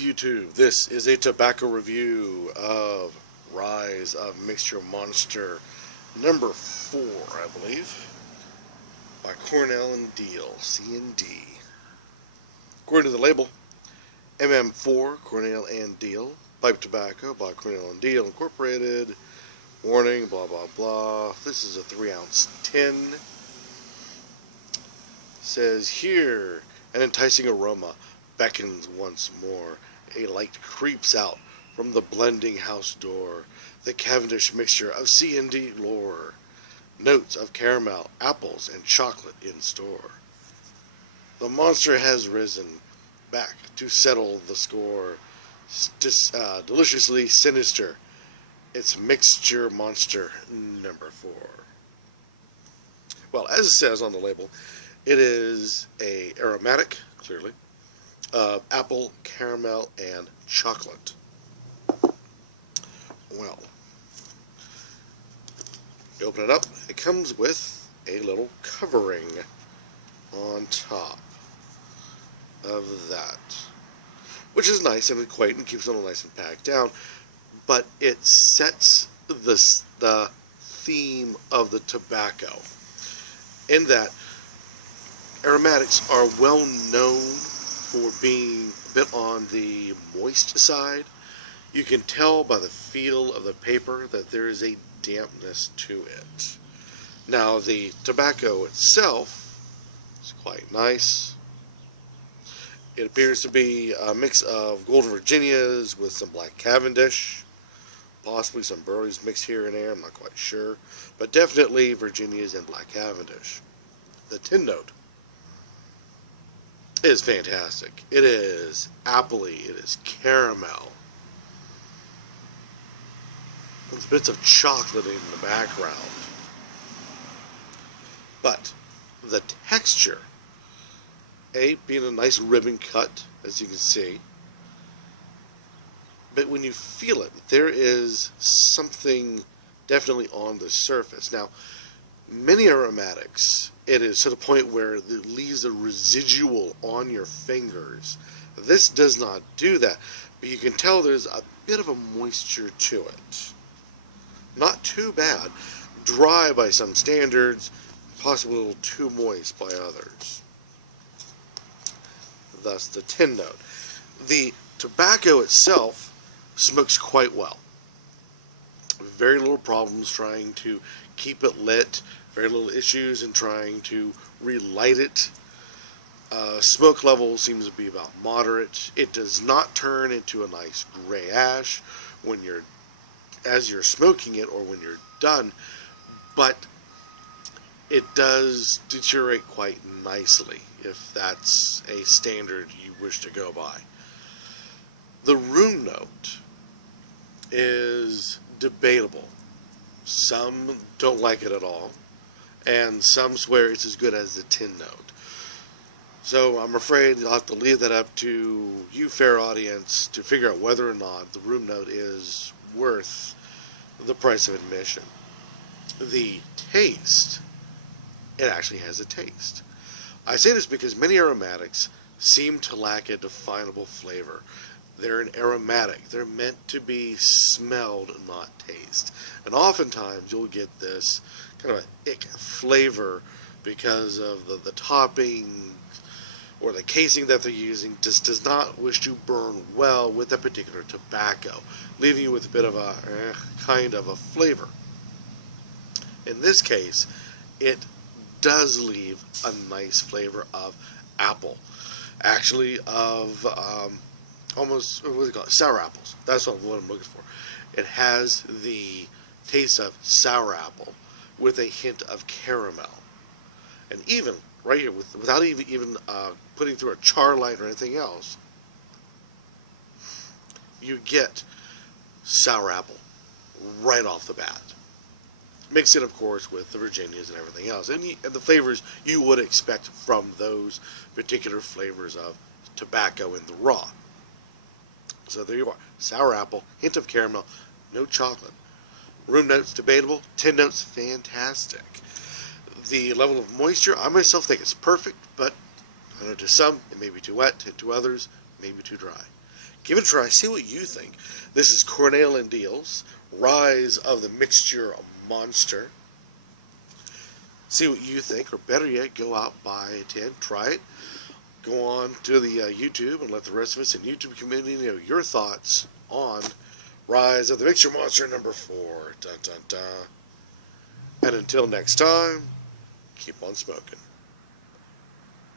YouTube, this is a tobacco review of Rise of Mixture Monster number 4, I believe, by Cornell and Deal, C&D. According to the label, MM4, Cornell and Deal, pipe tobacco by Cornell and Deal Incorporated, warning, blah blah blah. This is a 3-ounce tin. Says here, an enticing aroma beckons once more. A light creeps out from the blending house door. The Cavendish mixture of C&D lore. Notes of caramel, apples, and chocolate in store. The monster has risen, back to settle the score. Deliciously sinister. It's Mixture Monster number 4. Well, as it says on the label, it is a aromatic, clearly, of apple, caramel, and chocolate. Well, you open it up, it comes with a little covering on top of that, which is nice and quaint and keeps it all nice and packed down, but it sets the theme of the tobacco in that aromatics are well known for being a bit on the moist side. You can tell by the feel of the paper that there is a dampness to it. Now, the tobacco itself is quite nice. It appears to be a mix of Golden Virginias with some Black Cavendish, possibly some Burleys mixed here and there, I'm not quite sure, but definitely Virginias and Black Cavendish. The tin note is fantastic. It is appley, it is caramel. There's bits of chocolate in the background. But the texture, being a nice ribbon cut, as you can see, but when you feel it, there is something definitely on the surface. Now, many aromatics, it is to the point where it leaves a residual on your fingers. This does not do that, but you can tell there's a bit of a moisture to it. Not too bad. Dry by some standards, possibly a little too moist by others. Thus the tin note. The tobacco itself smokes quite well. Very little problems trying to keep it lit. Very little issues in trying to relight it. Smoke level seems to be about moderate. It does not turn into a nice gray ash as you're smoking it or when you're done, but it does deteriorate quite nicely if that's a standard you wish to go by. The room note is debatable. Some don't like it at all, and some swear it's as good as the tin note. So I'm afraid I'll have to leave that up to you, fair audience, to figure out whether or not the room note is worth the price of admission. The taste, it actually has a taste. I say this because many aromatics seem to lack a definable flavor. They're an aromatic. They're meant to be smelled, not taste. And oftentimes you'll get this kind of an ick flavor because of the topping or the casing that they're using just does not wish to burn well with a particular tobacco, leaving you with a bit of a kind of a flavor. In this case, it does leave a nice flavor of apple. Actually, of almost, what do you call it? Sour apples. That's what I'm looking for. It has the taste of sour apple with a hint of caramel. And even right here, without even putting through a char light or anything else, you get sour apple right off the bat. Mix it, of course, with the Virginias and everything else, and the flavors you would expect from those particular flavors of tobacco in the raw. So there you are. Sour apple, hint of caramel, no chocolate. Room notes debatable, tin notes fantastic. The level of moisture, I myself think it's perfect, but I know to some it may be too wet, and to others it may be too dry. Give it a try. See what you think. This is Cornell and Deal's Rise of the Mixture Monster. See what you think, or better yet, go out, buy a tin, try it. Go on to the YouTube and let the rest of us in YouTube community know your thoughts on Rise of the Mixture Monster number 4. Dun, dun, dun. And until next time, keep on smoking.